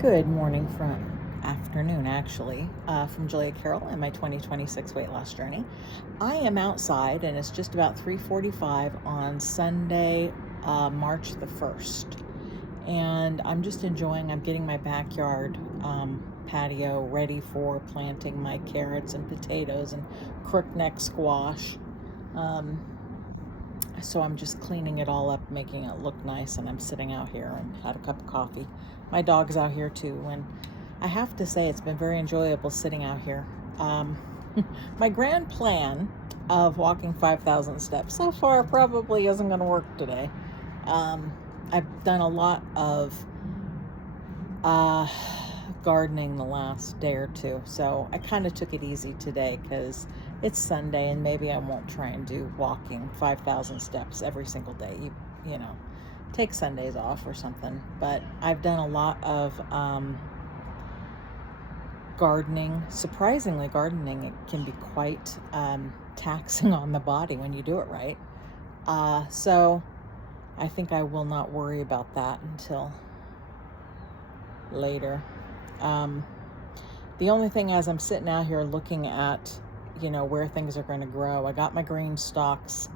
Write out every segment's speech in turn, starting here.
Good morning from afternoon, actually, from Julia Carroll and my 2026 weight loss journey. I am outside, and it's just about 3:45 on Sunday, March the 1st, and I'm just enjoying. I'm getting my backyard patio ready for planting my carrots and potatoes and crookneck squash. Um, so I'm just cleaning it all up, making it look nice, and I'm sitting out here and had a cup of coffee. My dog's out here too, and I have to say it's been very enjoyable sitting out here. Um, my grand plan of walking 5,000 steps so far probably isn't going to work today. Um, I've done a lot of uh, gardening the last day or two, so I kind of took it easy today because it's Sunday, and maybe I won't try and do walking 5,000 steps every single day. You know, take Sundays off or something. But I've done a lot of gardening. Surprisingly, gardening, it can be quite taxing on the body when you do it right. So I think I will not worry about that until later. Um, the only thing, as I'm sitting out here looking at, where things are going to grow, I got my green stalks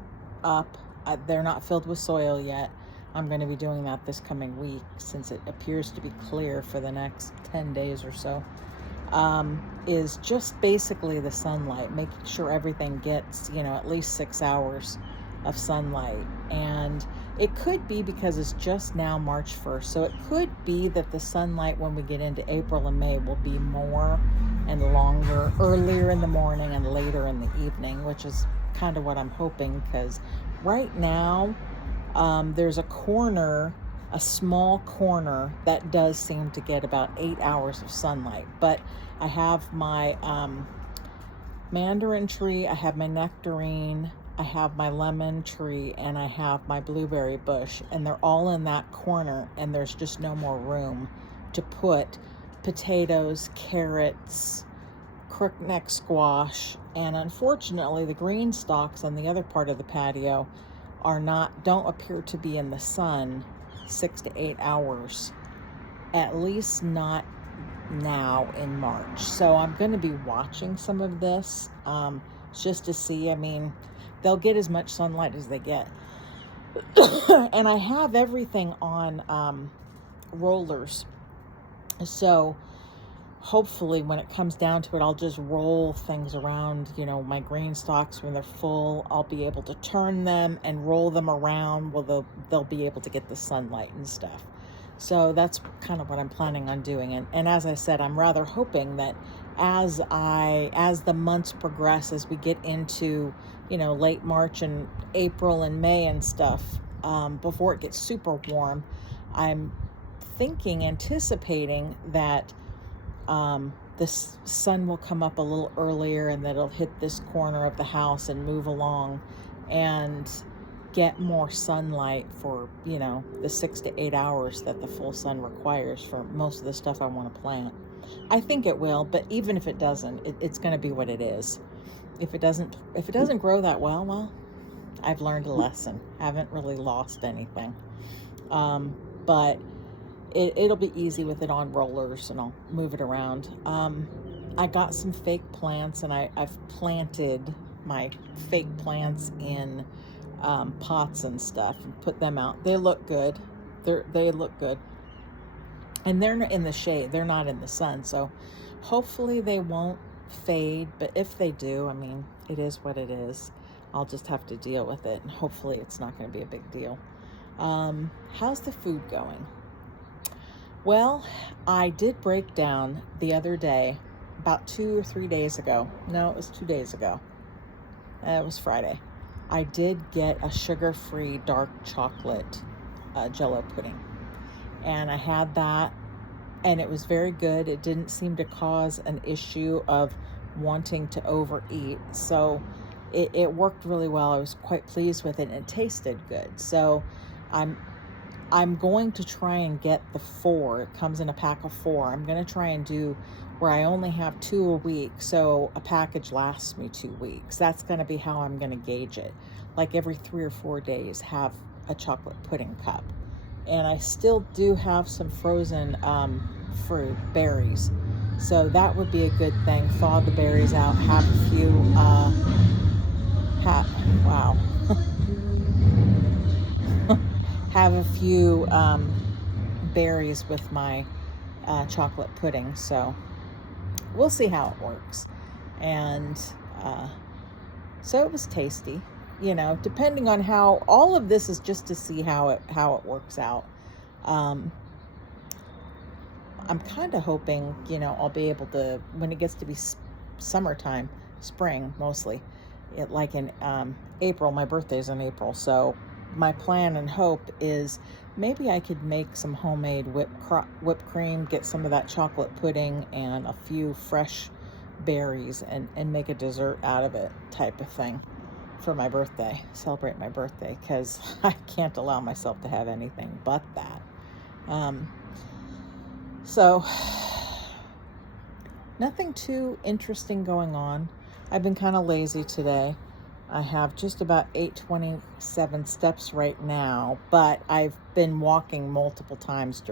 up. They're not filled with soil yet. I'm going to be doing that this coming week since it appears to be clear for the next 10 days or so. Is just basically the sunlight, making sure everything gets, at least 6 hours of sunlight. And it could be because it's just now March 1st. So it could be that the sunlight when we get into April and May will be more and longer, earlier in the morning and later in the evening, which is kind of what I'm hoping, because right now there's a small corner that does seem to get about 8 hours of sunlight. But I have my mandarin tree, I have my nectarine, I have my lemon tree, and I have my blueberry bush, and they're all in that corner, and there's just no more room to put potatoes, carrots, crookneck squash, and unfortunately the green stalks on the other part of the patio don't appear to be in the sun 6 to 8 hours, at least not now in March. So I'm going to be watching some of this just to see. I mean, they'll get as much sunlight as they get. And I have everything on rollers. So hopefully when it comes down to it, I'll just roll things around, my green stalks when they're full. I'll be able to turn them and roll them around. Well, they'll be able to get the sunlight and stuff. So that's kind of what I'm planning on doing. And as I said, I'm rather hoping that as the months progress, as we get into, late March and April and May and stuff, before it gets super warm, I'm anticipating that the sun will come up a little earlier, and that it'll hit this corner of the house and move along and get more sunlight for, the 6 to 8 hours that the full sun requires for most of the stuff I want to plant. I think it will, but even if it doesn't, it's going to be what it is. If it doesn't grow that well, I've learned a lesson. Haven't really lost anything. But it'll be easy with it on rollers, and I'll move it around. I got some fake plants, and I've planted my fake plants in pots and stuff and put them out. They look good. They look good. And they're in the shade. They're not in the sun. So hopefully they won't fade. But if they do, I mean, it is what it is. I'll just have to deal with it. And hopefully it's not going to be a big deal. How's the food going? Well, I did break down the other day, about 2 or 3 days ago. No, it was 2 days ago. It was Friday. I did get a sugar-free dark chocolate Jell-O pudding. And I had that, and it was very good. It didn't seem to cause an issue of wanting to overeat. So it worked really well. I was quite pleased with it, and it tasted good. So I'm going to try and get the 4. It comes in a pack of 4. I'm going to try and do where I only have 2 a week, so a package lasts me 2 weeks. That's going to be how I'm going to gauge it. Like every 3 or 4 days, have a chocolate pudding cup. and I still do have some frozen fruit, berries. So that would be a good thing. Thaw the berries out, have a few, wow, have a few berries with my chocolate pudding. So we'll see how it works. And so it was tasty, depending on how, all of this is just to see how it works out. I'm kind of hoping, I'll be able to, when it gets to be summertime, spring mostly, like in April. My birthday's in April, so my plan and hope is maybe I could make some homemade whipped cream, get some of that chocolate pudding and a few fresh berries, and make a dessert out of it, type of thing, for my birthday, celebrate my birthday, because I can't allow myself to have anything but that. So nothing too interesting going on. I've been kind of lazy today. I have just about 827 steps right now, but I've been walking multiple times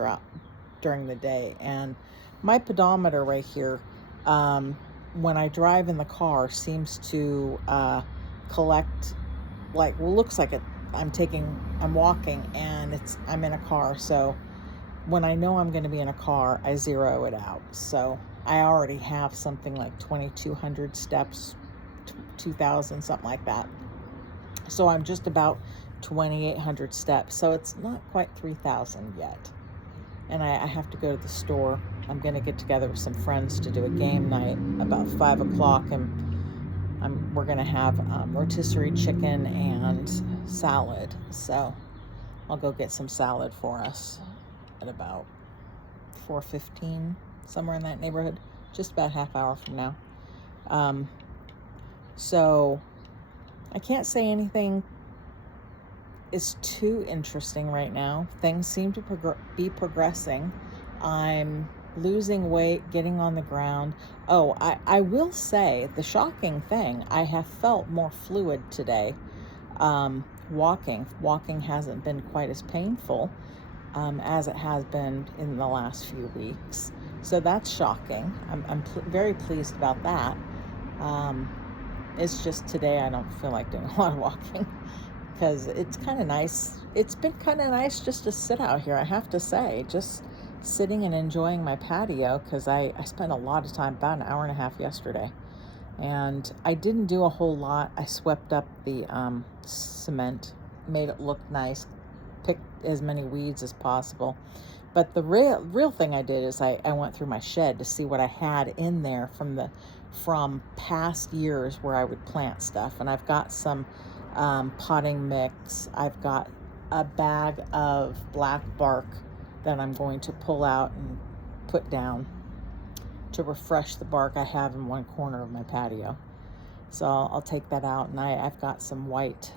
during the day. And my pedometer right here, when I drive in the car, seems to collect, looks like I'm walking and I'm in a car. So when I know I'm going to be in a car, I zero it out. So I already have something like 2,200 steps, 2,000, something like that. So I'm just about 2,800 steps. So it's not quite 3,000 yet. And I have to go to the store. I'm going to get together with some friends to do a game night about 5 o'clock. And we're going to have rotisserie chicken and salad. So I'll go get some salad for us at about 4:15, somewhere in that neighborhood, just about half hour from now. So I can't say anything is too interesting right now. Things seem to be progressing. I'm losing weight, getting on the ground. Oh, I will say the shocking thing, I have felt more fluid today. Walking hasn't been quite as painful as it has been in the last few weeks. So that's shocking. I'm very pleased about that. It's just today I don't feel like doing a lot of walking because it's kind of nice. It's been kind of nice just to sit out here, I have to say, just sitting and enjoying my patio, because I spent a lot of time, about an hour and a half yesterday, and I didn't do a whole lot. I swept up the cement, made it look nice, picked as many weeds as possible. But the real thing I did is I went through my shed to see what I had in there from past years where I would plant stuff. And I've got some potting mix. I've got a bag of black bark that I'm going to pull out and put down to refresh the bark I have in one corner of my patio. So I'll take that out, and I've got some white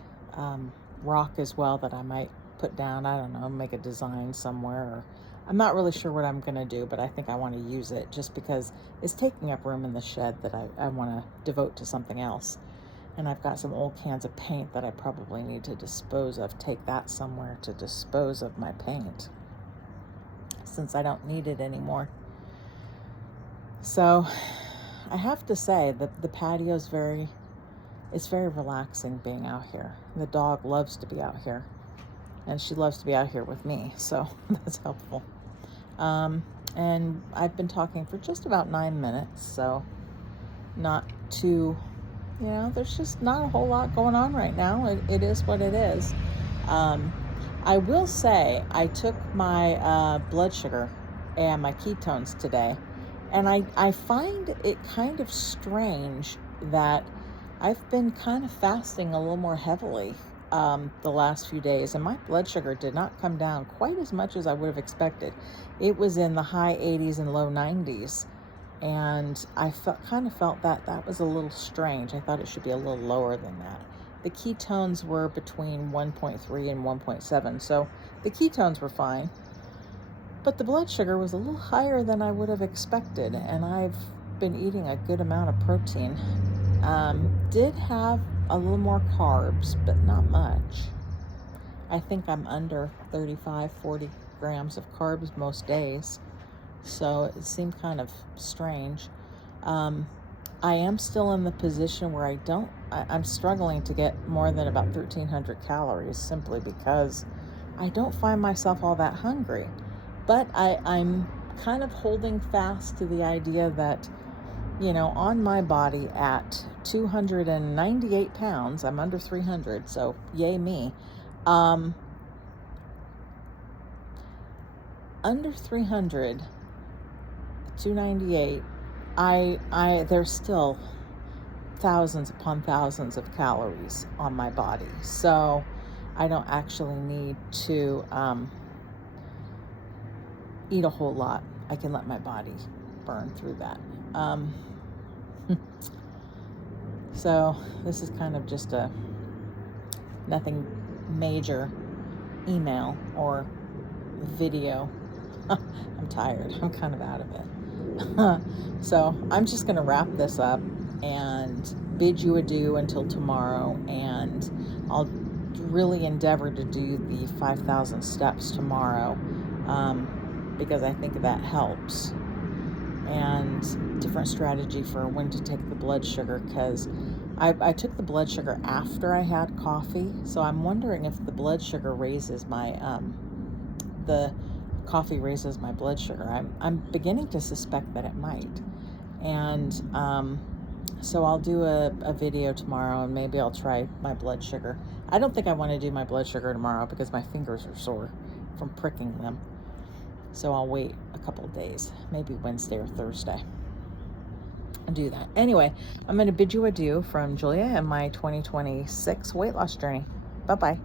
rock as well that I might put down. I don't know, make a design somewhere, or I'm not really sure what I'm going to do, but I think I want to use it just because it's taking up room in the shed that I want to devote to something else. And I've got some old cans of paint that I probably need to dispose of, take that somewhere to dispose of my paint, since I don't need it anymore. So I have to say that the patio is it's very relaxing being out here. The dog loves to be out here, and she loves to be out here with me, so that's helpful. And I've been talking for just about 9 minutes, so not too, there's just not a whole lot going on right now. It is what it is. I will say I took my blood sugar and my ketones today, and I find it kind of strange that I've been kind of fasting a little more heavily the last few days, and my blood sugar did not come down quite as much as I would have expected. It was in the high 80s and low 90s, and I kind of felt that was a little strange. I thought it should be a little lower than that. The ketones were between 1.3 and 1.7, so the ketones were fine, but the blood sugar was a little higher than I would have expected, and I've been eating a good amount of protein. Did have a little more carbs, but not much. I think I'm under 35, 40 grams of carbs most days. So it seemed kind of strange. I am still in the position where I'm struggling to get more than about 1,300 calories simply because I don't find myself all that hungry. But I'm kind of holding fast to the idea that, on my body at 298 pounds, I'm under 300, so yay me. Under 300, 298, there's still thousands upon thousands of calories on my body. So I don't actually need to eat a whole lot. I can let my body burn through that. So this is kind of just a nothing major email or video. I'm tired. I'm kind of out of it. So I'm just going to wrap this up and bid you adieu until tomorrow. And I'll really endeavor to do the 5,000 steps tomorrow because I think that helps. And different strategy for when to take the blood sugar, because I took the blood sugar after I had coffee. So I'm wondering if the blood sugar raises my the coffee raises my blood sugar. I'm beginning to suspect that it might. And so I'll do a video tomorrow, and maybe I'll try my blood sugar. I don't think I want to do my blood sugar tomorrow because my fingers are sore from pricking them. So I'll wait a couple of days, maybe Wednesday or Thursday, and do that. Anyway, I'm going to bid you adieu from Julia and my 2026 weight loss journey. Bye-bye.